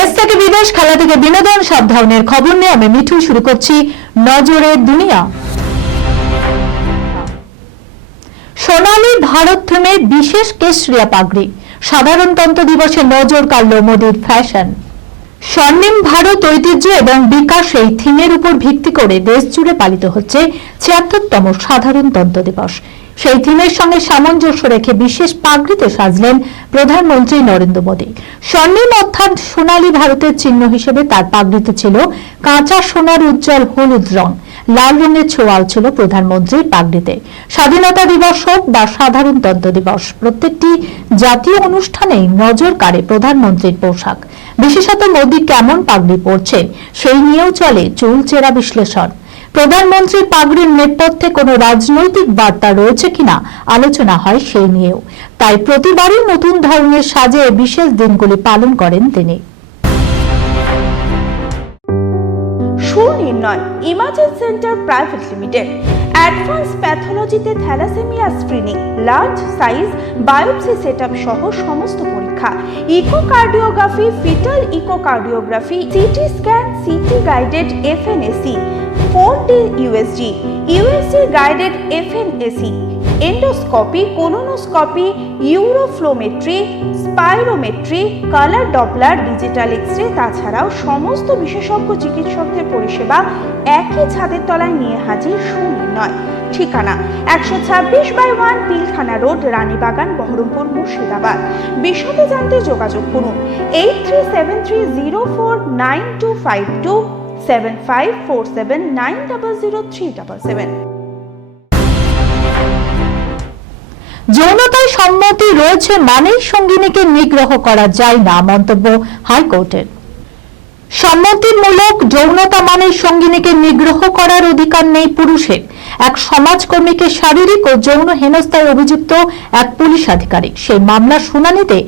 দেশ থেকে বিদেশ, খেলা থেকে বিনোদন, সব ধরনের খবর নিয়ে আমি মিঠু শুরু করছি নজরের দুনিয়া। সোনালী ভারত থিমে বিশেষ কেশরিয়া পাগড়ি, সাধারণতন্ত্র দিবসে নজর কাড়ল মোদির ফ্যাশন। স্বর্ণিম ভারত ঐতিহ্য এবং বিকাশ এই থিমের উপর ভিত্তি করে দেশ জুড়ে পালিত হচ্ছে ৭৬তম সাধারণতন্ত্র দিবস। সেই থিমের সঙ্গে সামঞ্জস্য রেখে বিশেষ পাগড়িতে সাজলেন প্রধানমন্ত্রী নরেন্দ্র মোদী। স্বর্ণিম অর্থাৎ সোনালী ভারতের চিহ্ন হিসেবে তার পাগড়িতে ছিল কাঁচা সোনার উজ্জ্বল হলুদ রং, লাল রঙের ছোঁয়াও ছিল প্রধানমন্ত্রীর পাগড়িতে। স্বাধীনতা দিবস হোক বা সাধারণতন্ত্র দিবস, প্রত্যেকটি জাতীয় অনুষ্ঠানেই নজর কাড়ে প্রধানমন্ত্রীর পোশাক। বিশেষত মোদী কেমন পাগড়ি পরছেন সেই নিয়েও চলে চুলচেরা বিশ্লেষণ। প্রধানমন্ত্রীর পাগড়ির নেপথ্যে কোনো রাজনৈতিক বার্তা রয়েছে কিনা আলোচনা হয় সেই নিয়েও। তাই প্রতিবারই নতুন ধরনের সাজে বিশেষ দিনগুলি পালন করেন তিনি। Sunirnoy imaging centre private limited, advance প্যাথোলজিতে thalassaemia screening, large size biopsy setup সহ সমস্ত পরীক্ষা, echocardiography, fetal echocardiography, CT scan, CT guided FNAC, 4D USG guided FNAC, endoscopy, colonoscopy, uroflowmetry, spirometry, colour Doppler, digital x ray, তাছাড়াও সমস্ত বিশেষজ্ঞ চিকিৎসকদের পরিষেবা একই ছাদের তলায় নিয়ে হাজির সুনির্ণয়। ঠিকানা ১২৬/1 পিলখানা রোড, রানীবাগান, বহরমপুর, মুর্শিদাবাদ। বিশদে জানতে যোগাযোগ করুন 8373049252, 7547900377। যৌনতায় সম্মতি রয়েছে মানেই সঙ্গিনীকে নিগ্রহ করা যায় না, মন্তব্য হাইকোর্টের। সম্মতিমূলক যৌনতা মানেই সঙ্গিনীকে নিগ্রহ করার অধিকার নেই পুরুষের। এক সমাজকর্মীকে শারীরিক ও যৌন হেনস্থায় অভিযুক্ত এক পুলিশ আধিকারিক, সেই মামলার শুনানিতে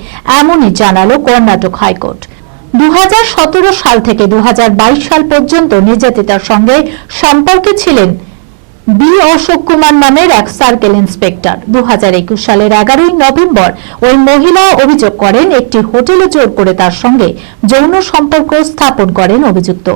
এমনই জানালো কর্ণাটক হাইকোর্ট। ২০১৭ সাল থেকে ২০২২ সাল পর্যন্ত নির্যাতিতার সঙ্গে সম্পর্কে ছিলেন বি অশোক কুমার নামের এক সার্কেল ইন্সপেক্টর। ২০২১ সালের ১১ই নভেম্বর ওই মহিলা অভিযোগ করেন একটি হোটেলে জোর করে তার সঙ্গে যৌন সম্পর্ক স্থাপন করেন অভিযুক্ত।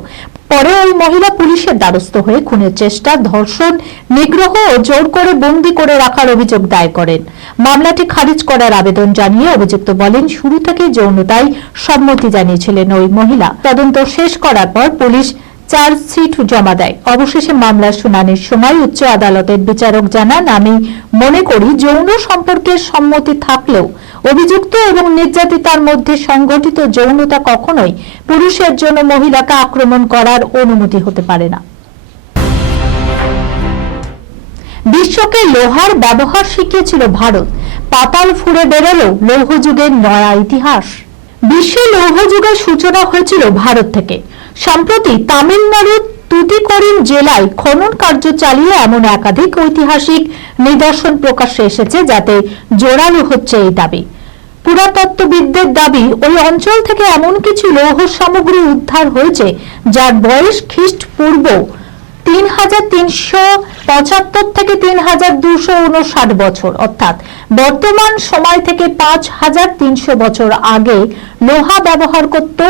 পরে ওই মহিলা পুলিশের দ্বারস্থ হয়ে খুনের চেষ্টা, ধর্ষণ, নিগ্রহ ও জোর করে বন্দী করে রাখার অভিযোগ দায়ের করেন। মামলাটি খারিজ করার আবেদন জানিয়ে অভিযুক্ত বলেন শুরু থেকে যৌনতায় সম্মতি জানিয়েছিলেন ওই মহিলা। তদন্ত শেষ করার পর পুলিশ চার্জশিট জমা দেয়। অবশেষে মামলার শুনানির সময় উচ্চ আদালতের বিচারক জানান, আমি মনে করি যৌন সম্পর্কের সম্মতি থাকলেও অভিযুক্ত এবং নির্যাতিতার মধ্যে সংঘটিত যৌনতা কখনোই পুরুষের জন্য মহিলাকে আক্রমণ করার অনুমতি হতে পারে না। বিশ্বকে লোহার ব্যবহার শিখিয়েছিল ভারত, পাতাল ফুঁড়ে বেরোলো লৌহ যুগের নয়া ইতিহাস। বিশ্বে লৌহ যুগের সূচনা হয়েছিল ভারত থেকে। সম্প্রতি তামিলনাড়ুর তুতিকোরিন জেলায় খনন কার্য চালিয়ে এমন একাধিক ঐতিহাসিক নিদর্শন প্রকাশ্যে এসেছে যাতে জোরালো হচ্ছে এই দাবি। পুরাতত্ত্ববিদদের দাবি ওই অঞ্চল থেকে এমন কিছু লৌহ সামগ্রী উদ্ধার হয়েছে যার বয়স খ্রিস্টপূর্ব ৩৩৭৫ থেকে ৩২৫৯ বছর, অর্থাৎ বর্তমান সময় থেকে ৫৩০০ বছর আগে লোহা ব্যবহার করত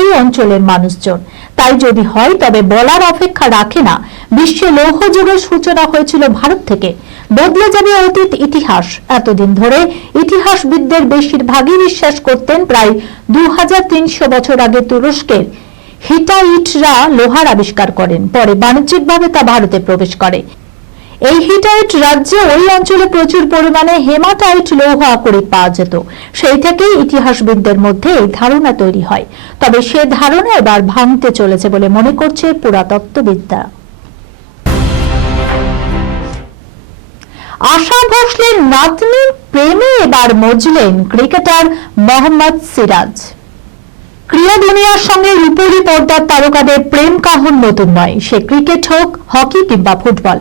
এই অঞ্চলের মানুষজন। তাই যদি হয় তবে বলার অপেক্ষা রাখে না, বিশ্বে লৌহ যুগের সূচনা হয়েছিল ভারত থেকে। বদলে যাবে অতীত ইতিহাস। এতদিন ধরে ইতিহাসবিদদের বেশিরভাগই বিশ্বাস করতেন প্রায় ২৩০০ বছর আগে তুরস্কের হিটাইটরা লোহার আবিষ্কার করেন। পরে বাণিজ্যিকভাবে তা ভারতে প্রবেশ করে। এই হিটাইট রাজ্যে ওই অঞ্চলে প্রচুর পরিমাণে হেমাটাইট লৌহ আকরিক পাওয়া যেত। সেই থেকেই ইতিহাসবিদদের মধ্যে এই ধারণা তৈরি হয়। তবে সে ধারণা এবার ভাঙতে চলেছে বলে মনে করছে পুরাতত্ত্ববিদরা। আশা ভোসলের নাতনির প্রেমে এবার মজলেন ক্রিকেটার মোহাম্মদ সিরাজ। ক্রীড়া দুনিয়ার সঙ্গে রূপোলী পর্দার তারকাদের প্রেম কাহিনী নতুন নয়, সে ক্রিকেট হোক, হকি কিংবা ফুটবল।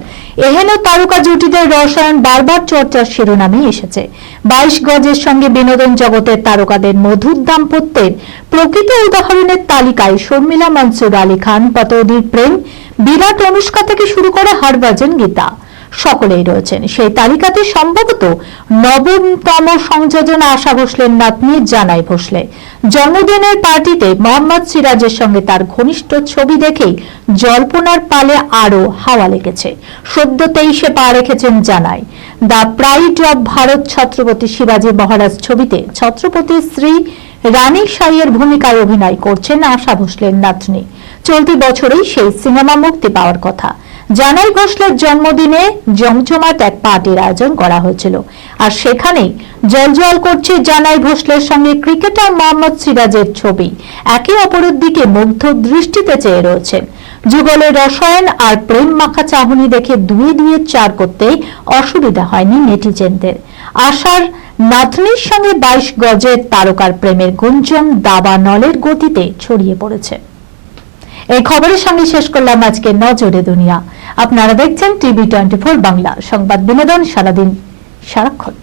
এহেন তারকা জুটিদের রসায়ন বারবার চর্চার শিরোনামে এসেছে। ২২ গজের সঙ্গে বিনোদন জগতের তারকাদের মধুর দাম্পত্যের প্রকৃত উদাহরণের তালিকায় শর্মিলা, মনসুর আলী খান, পতৌদির প্রেম, বিরাট অনুষ্কা থেকে শুরু করে হরভজন গীতা। সকলেই রয়েছেন। সেই তালিকাতে সম্ভবত নবমতম সংযোজন আশা ভোসলের নাতনি জানাই ভোসলে। জন্মদিনের পার্টিতে মোহাম্মদ সিরাজের সঙ্গে তার ঘনিষ্ঠ ছবি দেখেই জল্পনার পালে আরো হাওয়া লেগেছে। সদ্য 23-এ পা রেখেছেন জানাই। The pride of Bharat Chhatrapati শিবাজী মহারাজ ছবিতে ছত্রপতি শ্রী রানী সাইয়ের ভূমিকায় অভিনয় করছেন আশা ভোসলের নাতনি। চলতি বছরেই সেই সিনেমা মুক্তি পাওয়ার কথা। জানাই ভোসলের জন্মদিনে জমজমাট এক পার্টির আয়োজন করা হয়েছিল, আর সেখানেই জলজল করছে জানাই ভোসলের সঙ্গে ক্রিকেটার মোহাম্মদ সিরাজের ছবি। একে অপরের দিকে মুগ্ধ দৃষ্টিতে চেয়ে রয়েছেন। যুগলের রসায়ন আর প্রেম মাখা চাহনি দেখে দুয়ে দুয়ে চার করতে অসুবিধা হয়নি নেটিজেনদের। আশার নাতনির সঙ্গে 22 গজের তারকার প্রেমের গুঞ্জন দাবানলের গতিতে ছড়িয়ে পড়েছে। এই খবরের সঙ্গে শেষ করলাম আজকে নজরে দুনিয়া। আপনারা দেখছেন টিভি 24 বাংলা, সংবাদ বিনোদন সারাদিন সারাক্ষণ।